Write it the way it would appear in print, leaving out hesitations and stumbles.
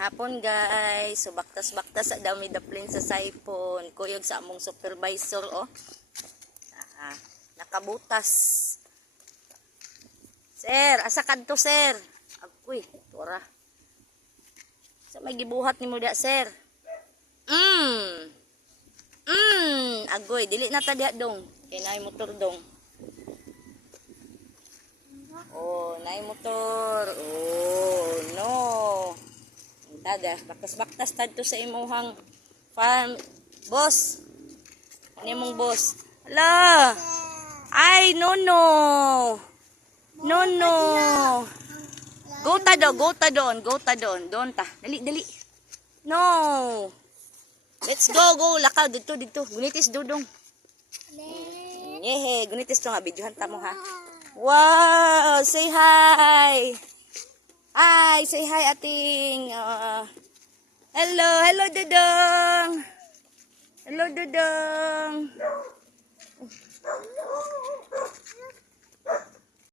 Hapon guys, so baktas-baktas sa dami daplin sa cellphone. Kuyog sa among supervisor oh. Nakabutas. Sir, asa kadto sir? Agoy, tora. Sa may gibuhat nimo dia sir? Agoy, dili na ta diha dong. Kay naay motor dong. Oh, naay motor. Oh, no. Tada, baktas-baktas tadto sa imuhang farm. Boss. Ano mong boss? Hala. Ay, no. No. Go ta doon. Doon ta. Dali. No. Let's go. Lakaw dito. Gunitis dudong. Yehe, gunitis to nga videohan ta mo ha. Wow, say hi. Hi, say hi ating. Hello Dudong.